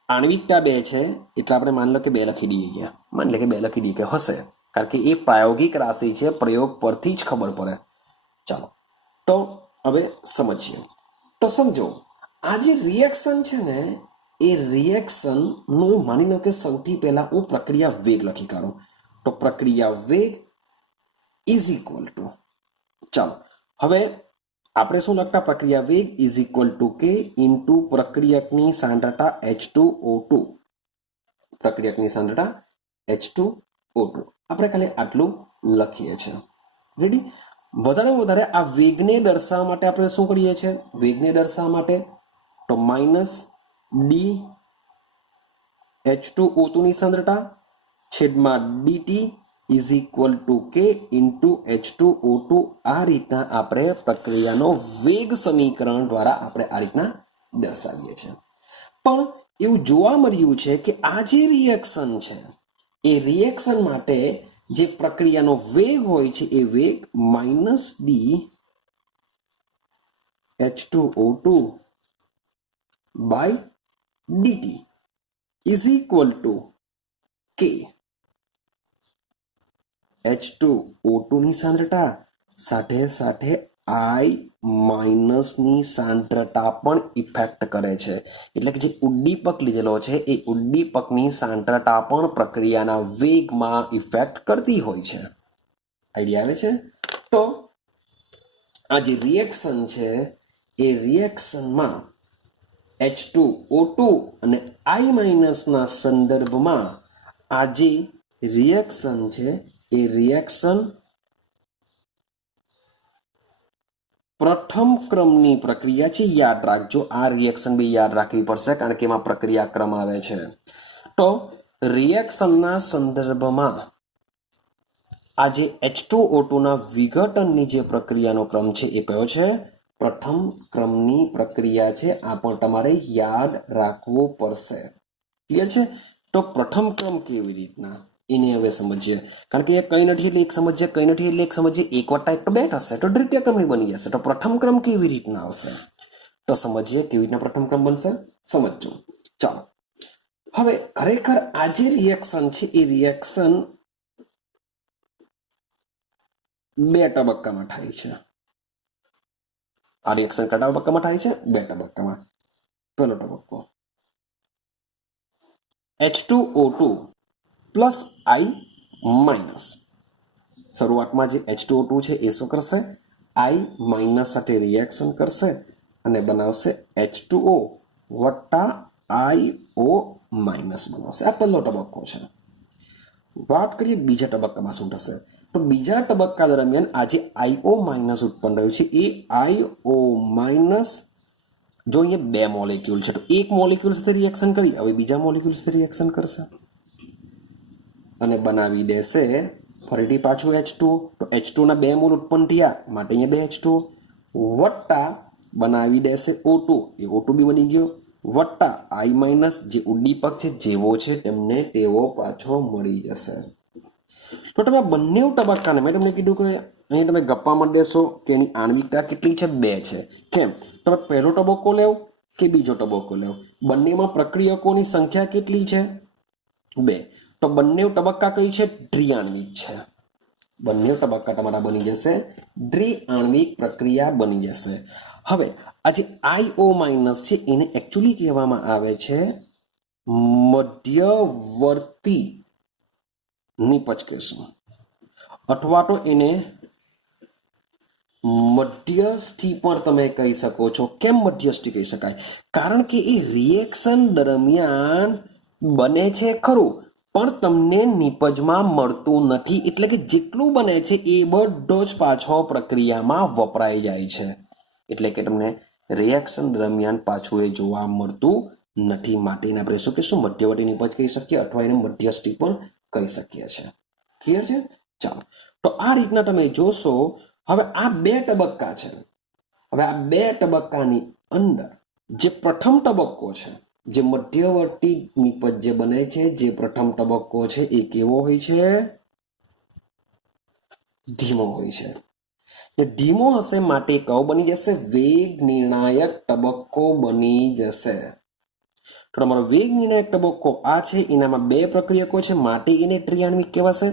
આણ્વિકતા 2 છે એટલે આપણે માની લો કે 2 લખી દઈએ. ગયા માની લે કે 2 લખી દઈએ કે હશે, કારણ કે એ પ્રાયોગિક રાશિ છે, પ્રયોગ પરથી જ ખબર પડે. ચાલો તો હવે સમજીએ. તો સમજો આ જે રિએક્શન છે ને એ રિએક્શન નું માની લો કે સૌથી પહેલા હું પ્રક્રિયા વેગ લખી કાઢું. તો પ્રક્રિયા વેગ ઇઝ ઇક્વલ ટુ, ચાલો હવે આપણે શું લખતા? પ્રક્રિયા વેગ is equal to k into પ્રક્રિયકની સાંદ્રતા H2O2. પ્રક્રિયકની સાંદ્રતા H2O2 આપણે ખાલી આટલું લખીએ છીએ. રેડી? વધારે આ વેગને દર્શાવવા માટે આપણે શું કરીએ છીએ? વેગને દર્શાવવા માટે તો માઇનસ ડી H2O2 ની સાંદ્રતા છેદમાં dt is equal to k into H2O2 આ રીતના આપણે પ્રક્રિયાનો વેગ સમીકરણ દ્વારા આપણે આ રીતના દર્શાવીએ છીએ. પણ એવું જોવા મળ્યું છે કે આ જે રિએક્શન છે એ રિએક્શન માટે જે પ્રક્રિયાનો વેગ હોય છે એ વેગ -d H2O2 by dt is equal to k H2O2 ની સાંદ્રતા સાથે સાથે I માઇનસની સાંદ્રતા પણ ઇફેક્ટ કરે છે. એટલે કે જે ઉદ્દીપક લીધેલો છે એ ઉદ્દીપકની સાંદ્રતા પણ પ્રક્રિયાના વેગમાં ઇફેક્ટ કરતી હોય છે. આઈડિયા આવે છે? તો આ જે રિએક્શન છે એ રિએક્શનમાં H2O2 અને I માઇનસના સંદર્ભમાં આ જે રિએક્શન છે એ રિએક્શન પ્રથમ ક્રમની પ્રક્રિયા છે. યાદ રાખજો, આ રિએક્શન બી યાદ રાખવી પડશે કારણ કે એમાં પ્રક્રિયા ક્રમ આવે છે. તો રિએક્શનના સંદર્ભમાં આ જે H2O2 ના વિઘટનની જે પ્રક્રિયાનો ક્રમ છે એ કયો છે? પ્રથમ ક્રમની પ્રક્રિયા છે. આ પણ તમારે યાદ રાખવું પડશે. ક્લિયર છે? તો પ્રથમ ક્રમ કેવી રીતના એને હવે સમજીએ. કારણ કે એ કઈ નથી એટલે એક સમજીએ, કઈ નથી એટલે એક સમજીએ, એક વત્તા એક તો બે થશે તો દ્વિતીય ક્રમની બની જશે. તો પ્રથમ ક્રમ કેવી રીતના આવશે તો સમજીએ કેવી રીતના પ્રથમ ક્રમ બનશે. સમજો. ચાલો, હવે ખરેખર આ જે રિએક્શન છે એ રિએક્શન બે તબક્કામાં થાય છે. આ રિએક્શન કયા તબક્કામાં થાય છે? બે તબક્કામાં. પહેલો તબક્કો H2O2 પ્લસ I માઇનસ. શરૂઆતમાં જે H2O2 છે એ શું કરશે? I માઇનસ સાથે રિએક્શન કરશે અને બનાવશે H2O વત્તા IO માઇનસ બનાવશે. આ પહેલો તબક્કો છે. વાત કરીએ બીજા તબક્કામાં શું થશે તો બીજા તબક્કા દરમિયાન આ જે IO માઇનસ ઉત્પન્ન થયું છે એ IO માઇનસ, જો અહીંયા બે મોલેક્યુલ છે તો એક મોલેક્યુલ સાથે રિએક્શન કરી હવે બીજા મોલેક્યુલ સાથે રિએક્શન કરશે અને બનાવી દેશે ફરીથી પાછું H2O. તો H2O ના બે મોલ ઉત્પન્ન થયા માટે અહીંયા બે H2O વત્તા બનાવી દેશે O2, એ O2 બી બની ગયો વત્તા I માઇનસ જે ઉદ્દીપક છે જેવો છે તેમને તેવો પાછો મળી જશે. તો તમે બંને તબક્કાને મેં તમને કીધું કે અહીં તમે ગપ્પામાં દેશો કે એની આણ્વિકતા કેટલી છે? બે છે. કેમ? તમે પહેલો તબક્કો લેવ કે બીજો તબક્કો લેવ, બંનેમાં પ્રક્રિયકોની સંખ્યા કેટલી છે? બે. તો બંને તબક્કા કઈ છે? દ્વિઆણ્વિક છે. બંને તબક્કા તમારા બની જશે દ્વિઆણ્વિક પ્રક્રિયા બની જશે. હવે આ જે IO માઇનસ છે એને એકચ્યુઅલી કહેવામાં આવે છે મધ્યવર્તી નિપજ કહેશું અથવા તો એને મધ્યસ્થી પણ તમે કહી શકો છો. કેમ મધ્યસ્થી કહી શકાય? કારણ કે એ રિએક્શન દરમિયાન બને છે ખરું પણ તમને નિપજમાં મળતું નથી. એટલે કે જેટલું બને છે એ બધો જ પાછો પ્રક્રિયામાં વપરાઈ જાય છે. એટલે કે તમને રિએક્શન દરમિયાન પાછું એ જોવા મળતું નથી. માટે એને આપણે શું કહીશું? મધ્યવર્તી નિપજ કહી શકીએ અથવા એને મધ્યસ્થી પણ કહી શકીએ છીએ. ક્લિયર છે? ચાલો, તો આ રીતના તમે જોશો. હવે આ બે તબક્કા છે. હવે આ બે તબક્કાની અંદર જે પ્રથમ તબક્કો છે, જે મધ્યવર્તી નિપજ જે બને છે, જે પ્રથમ તબક્કો છે એ કેવો હોય છે? ધીમો હોય છે. ધીમો હશે માટે કયો બની જશે? વેગ નિર્ણાયક તબક્કો બની જશે. તો તમારો વેગ નિર્ણાયક તબક્કો આ છે, એનામાં બે પ્રક્રિયકો છે માટે એને દ્વિઆણ્વિક કહેવાશે.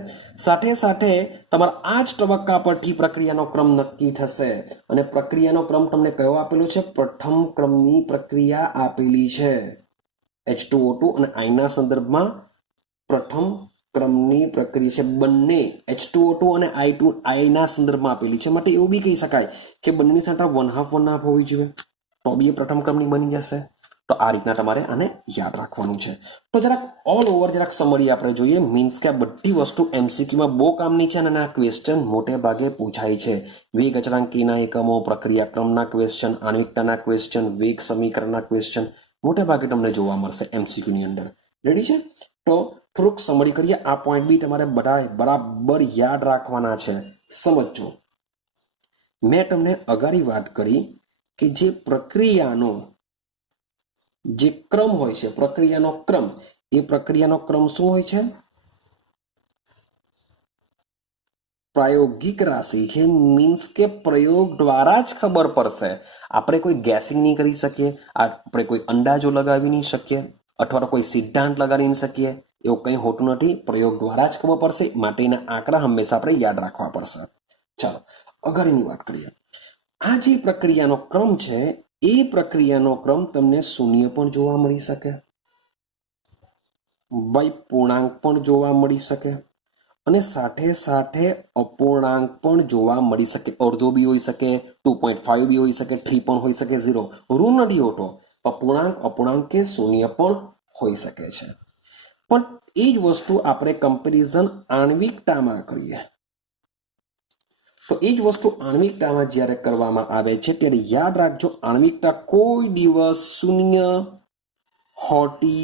સાથે સાથે તમારા આ જ તબક્કા પરથી પ્રક્રિયાનો ક્રમ નક્કી થશે અને પ્રક્રિયાનો ક્રમ તમને કયો આપેલો છે? પ્રથમ ક્રમની પ્રક્રિયા આપેલી છે. H2O2 અને I ના સંદર્ભમાં પ્રથમ ક્રમની પ્રક્રિયા છે. બંને H2O2 અને I ના સંદર્ભમાં આપેલી છે માટે એવું બી કહી શકાય કે બંનેની સંખ્યા 1/2 હોવી જોઈએ તો બી એ પ્રથમ ક્રમની બની જશે. તો આ રીતના તમારે આને યાદ રાખવાનું છે. તો જરાક ઓલ ઓવર જરાક સમરી આપણે જોઈએ. મીન્સ કે આ બધી વસ્તુ MCQમાં બહુ કામની છે અને આ ક્વેશ્ચન મોટે ભાગે પૂછાય છે. વેગ અચળાંકીના એકમો, પ્રક્રિયા ક્રમના ક્વેશ્ચન, આણ્વિકતાના ક્વેશ્ચન, વેગ સમીકરણના ક્વેશ્ચન મોટે ભાગે તમને જોવા મળશે MCQ ની અંદર. રેડી છે? તો થોડુંક સમરી કરીએ. આ પોઈન્ટ બી તમારે બધા બરાબર યાદ રાખવાના છે. સમજો, મેં તમને અગાડી વાત કરી કે જે પ્રક્રિયાનો જે ક્રમ હોય છે, પ્રક્રિયાનો ક્રમ, એ પ્રક્રિયાનો ક્રમ શું હોય છે? પ્રાયોગિક રાશિ છે. મીન્સ કે પ્રયોગ દ્વારા જ ખબર પડશે. આપણે કોઈ ગેસિંગ નહીં કરી શકીએ, આપણે કોઈ અંદાજો લગાવી નહીં શકીએ, અથવા તો કોઈ સિદ્ધાંત લગાવી નહીં શકીએ. એવું કંઈ હોતું નથી. પ્રયોગ દ્વારા જ ખબર પડશે. માટે એના આંકડા હંમેશા આપણે યાદ રાખવા પડશે. ચાલો આગળની વાત કરીએ. આ જે પ્રક્રિયાનો ક્રમ છે, એ પ્રક્રિયાનો ક્રમ તમને શૂન્ય પણ જોવા મળી શકે, ભાઈ પૂર્ણાંક પણ જોવા મળી શકે, અને સાથે સાથે અપૂર્ણાંક પણ જોવા મળી શકે. અડધો બી હોઈ શકે, 2.5 બી હોઈ શકે, 3 પણ હોઈ શકે, 0 ઋણ નથી હોતો. અપૂર્ણાંક, અપૂર્ણાંક કે શૂન્ય પણ હોઈ શકે છે. પણ એ જ વસ્તુ આપણે કમ્પેરિઝન આણ્વિકતામાં કરીએ તો એ જ વસ્તુ આણ્વિકતામાં જ્યારે કરવામાં આવે છે ત્યારે યાદ રાખજો, આણ્વિકતા કોઈ દિવસ શૂન્ય હોતી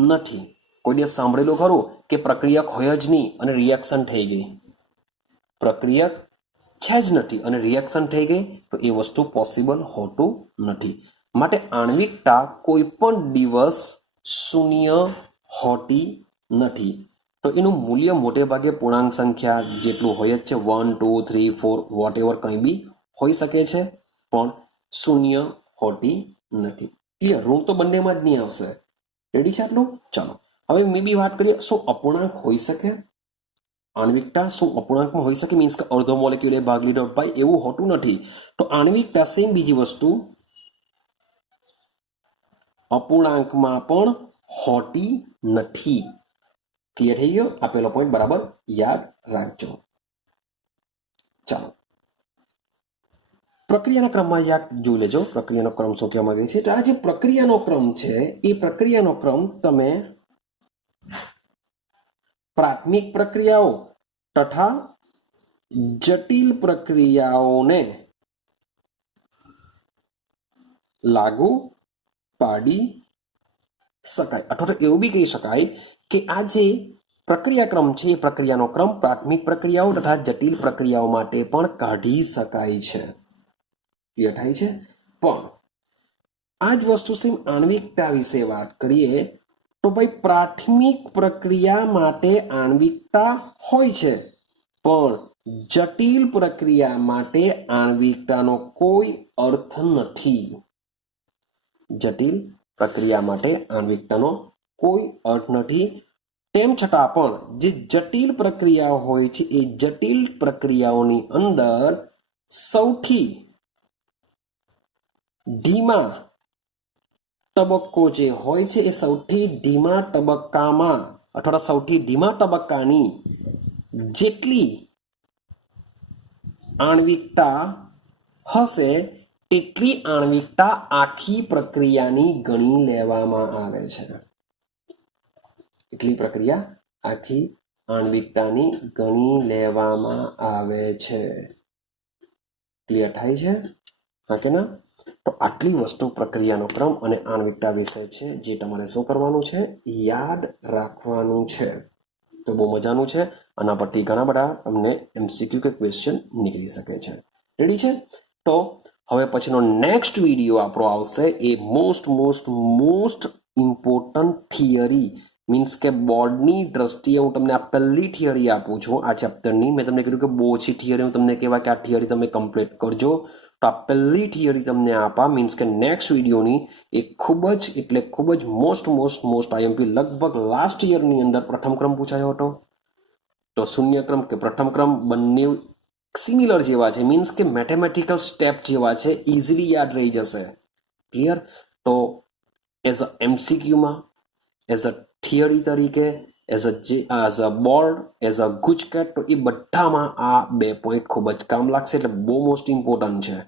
નથી. કોઈ દિવસ સાંભળેલું ખરું કે પ્રક્રિયક હોય જ નહીં અને રિએક્શન થઈ ગઈ? પ્રક્રિયક છે જ નથી અને રિએક્શન થઈ ગઈ, તો એ વસ્તુ પોસિબલ હોતું નથી. માટે આણ્વિકતા કોઈ પણ દિવસ શૂન્ય હોતી નથી. તો એનું મૂલ્ય મોટે ભાગે પૂર્ણાંક સંખ્યા જેટલું હોય જ છે, 1 2 3 4 વોટ એવર કંઈ બી હોઈ શકે છે, પણ શૂન્ય હોતી નથી. ક્લિયર? ઋણ તો બંનેમાં જ નહીં આવશે. રેડી છે આટલું? ચાલો હવે મેં બી વાત કરીએ, શું અપૂર્ણાંક હોઈ શકે? આણ્વિકતા શું અપૂર્ણાંકમાં હોઈ શકે? મીન્સ કે અડધો મોલેક્યુલે ભાગ લીધો, ભાઈ એવું હોતું નથી. તો આણ્વિકતા સેમ બીજી વસ્તુ અપૂર્ણાંકમાં પણ હોતી નથી. ક્લિયર થઈ ગયો? આપેલો પોઈન્ટ બરાબર યાદ રાખજો. ચાલો પ્રક્રિયાના ક્રમમાં યાદ જોઈ લેજો. પ્રક્રિયાનો ક્રમ શું કહેવા માંગે છે? તો આ જે પ્રક્રિયાનો ક્રમ છે, એ પ્રક્રિયાનો ક્રમ તમે પ્રાથમિક પ્રક્રિયાઓ તથા જટિલ પ્રક્રિયાઓને લાગુ પાડી શકાય, અથવા તો એવું બી કહી શકાય કે આ જે પ્રક્રિયાક્રમ છે, એ પ્રક્રિયાનો ક્રમ પ્રાથમિક પ્રક્રિયાઓ તથા જટિલ પ્રક્રિયાઓ માટે પણ કાઢી શકાય છે. ક્લિયર થાય છે? પણ આ જ વસ્તુ સેમ આણ્વિકતા વિશે વાત કરીએ તો ભાઈ પ્રાથમિક પ્રક્રિયા માટે આણ્વિકતા હોય છે, પણ જટિલ પ્રક્રિયા માટે આણ્વિકતાનો કોઈ અર્થ નથી. જટિલ પ્રક્રિયા માટે આણ્વિકતાનો કોઈ અર્થ નથી. તેમ છતાં પણ જે જટિલ પ્રક્રિયાઓ હોય છે, એ જટિલ પ્રક્રિયાઓની અંદર સૌથી ધીમા તબક્કો જે હોય છે, એ સૌથી ધીમા તબક્કામાં અથવા સૌથી ધીમા તબક્કાની જેટલી આણ્વિકતા હશે, એટલી આણ્વિકતા આખી પ્રક્રિયાની ગણી લેવામાં આવે છે. એટલી પ્રક્રિયા આખી આણ્વિકતાની ગણી લેવામાં આવે છે. ક્લિયર થાય છે? હા કે ના? તો આટલી વસ્તુ પ્રક્રિયાનો ક્રમ અને આણ્વિકતા વિશે છે, જે તમારે શું કરવાનું છે? યાદ રાખવાનું છે. તો બહુ મજાનું છે. આના પરથી ઘણા બધા તમને MCQ કે ક્વેશ્ચન નીકળી શકે છે. રેડી છે? તો હવે પછીનો નેક્સ્ટ વિડીયો આપણો આવશે, એ મોસ્ટ ઇમ્પોર્ટન્ટ થિયરી, મીન્સ કે બોર્ડની દ્રષ્ટિએ હું તમને આ પહેલી થિયરી આપું છું આ ચેપ્ટરની. મેં તમને કીધું કે બહુ ઓછી થિયરી હું તમને કહેવાય કે આ થિયરી તમે કમ્પ્લીટ કરજો. તો આ પહેલી થિયરી તમને આપા, મીન્સ કે નેક્સ્ટ વિડીયોની એ ખૂબ જ એટલે ખૂબ જ મોસ્ટ IMP લગભગ લાસ્ટ યરની અંદર પ્રથમ ક્રમ પૂછાયો હતો. તો શૂન્ય ક્રમ કે પ્રથમ ક્રમ બંને સિમિલર જેવા છે, મીન્સ કે મેથેમેટિકલ સ્ટેપ જેવા છે, ઇઝીલી યાદ રહી જશે. ક્લિયર? તો એઝ અ MCQમાં, એઝ અ થિયરી તરીકે, as a board, as a GUJCET, તો એ બધામાં આ 2 પોઈન્ટ ખૂબ જ કામ લાગશે. એટલે બહુ મોસ્ટ ઇમ્પોર્ટન્ટ છે.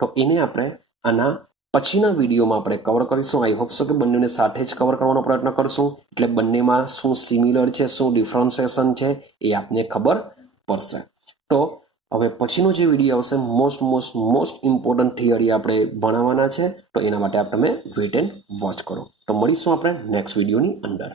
તો એને આપણે આના પછીના વિડીયોમાં આપણે કવર કરીશું. આઈ હોપ સો કે બંનેને સાથે જ કવર કરવાનો પ્રયત્ન કરશું, એટલે બંનેમાં શું સિમિલર છે, શું ડિફરન્સિએશન છે, એ આપને ખબર પડશે. તો હવે પછીનો જે વિડીયો આવશે, મોસ્ટ ઇમ્પોર્ટન્ટ થિયરી આપણે ભણાવવાના છે. તો એના માટે તમે વેઇટ એન્ડ વોચ કરો. તો મળીશું આપણે નેક્સ્ટ વિડીયોની અંદર.